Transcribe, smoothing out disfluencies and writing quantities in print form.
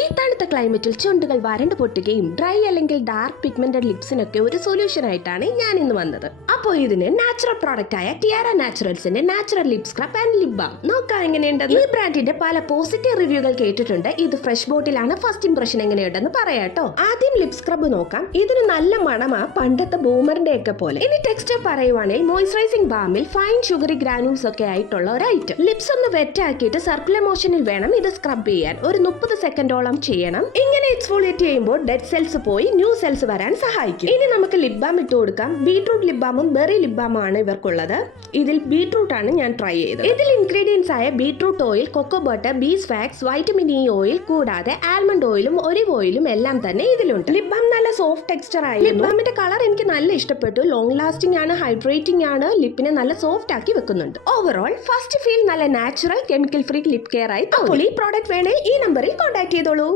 ഈ തണുത്ത ക്ലൈമറ്റിൽ ചുണ്ടുകൾ വരണ്ടു പൊട്ടുകയും ഡ്രൈ അല്ലെങ്കിൽ ഡാർക്ക് പിഗ്മെന്റഡ് ലിപ്സിനൊക്കെ ഒരു സൊല്യൂഷൻ ആയിട്ടാണ് ഞാൻ ഇന്ന് വന്നത്. അപ്പോൾ ഇതിന് നാച്ചുറൽ പ്രോഡക്റ്റ് ആയ ടിയാര നാച്ചുറൽസിന്റെ natural lip scrub and lip balm നോക്കാം എങ്ങനെയുണ്ടെന്ന്. ഈ ബ്രാൻഡിന്റെ പല പോസിറ്റീവ് റിവ്യൂകൾ കേട്ടിട്ടുണ്ട്. ഇത് ഫ്രഷ് ബോട്ടിലാണ്. ഫസ്റ്റ് ഇംപ്രഷൻ എങ്ങനെയുണ്ടെന്ന് പറയാട്ടോ. ആദ്യം ലിപ് സ്ക്രബ് നോക്കാം. ഇതിന് നല്ല മണമാ, പണ്ടത്തെ ബൂമറിന്റെ ഒക്കെ പോലെ. ഇനി ടെക്സ്ചർ പറയുവാണെങ്കിൽ മോയിസ്ചറൈസിംഗ് ബാമിൽ ഫൈൻ ഷുഗറി ഗ്രാനുൾസ് ഒക്കെ ആയിട്ടുള്ള ഒരു ഐറ്റം. ലിപ്സ് ഒന്ന് വെറ്റ് ആക്കിയിട്ട് സർക്കുലർ മോഷനിൽ വേണം ഇത് സ്ക്രബ് ചെയ്യാൻ. ഒരു 30 സെക്കൻഡോളം ചെയ്യണം. ഇങ്ങനെ എക്സ്ഫോളിയേറ്റ് ചെയ്യുമ്പോൾ ഡെഡ് സെൽസ് പോയി ന്യൂ സെൽസ് വരാൻ സഹായിക്കും. ഇനി നമുക്ക് ലിപ് ബാം ഇട്ട് കൊടുക്കാം. ബീട്രൂട്ട് ലിപ് ബാമും ബെറി ലിപ് ബാമും ആണ് ഇവർക്കുള്ളത്. ഇതിൽ ബീട്രൂട്ട് ആണ് ഞാൻ ട്രൈ ചെയ്തത്. ഇതിൽ ഇൻഗ്രീഡിയൻസ് ആയ ബീട്രൂട്ട് ഓയിൽ, കൊക്കോ ബട്ടർ, ബീസ് വാക്സ്, വൈറ്റമിൻ ഇ ഓയിൽ കൂടാതെ ആൽമണ്ട് ഓയിലും ഒലിവ് ഓയിലും എല്ലാം തന്നെ ഇതിലുണ്ട്. ലിപ് ബാം നല്ല സോഫ്റ്റ് ടെക്സ്ചർ ആയിരുന്നു. ലിപ് ബാമിന്റെ കളർ എനിക്ക് നല്ല ഇഷ്ടപ്പെട്ടു. ലോങ് ലാസ്റ്റിംഗ് ആണ്, ഹൈഡ്രേറ്റിംഗ് ആണ്, ലിപ്പിനെ നല്ല സോഫ്റ്റ് ആക്കി വെക്കുന്നുണ്ട്. ഓവറോൾ ഫസ്റ്റ് ഫീൽ നല്ല natural chemical free lip care ആയി. അപ്പോൾ ഈ പ്രോഡക്റ്റ് വേണേ ഈ നമ്പറിൽ കോൺടാക്ട് ചെയ്തോളൂ.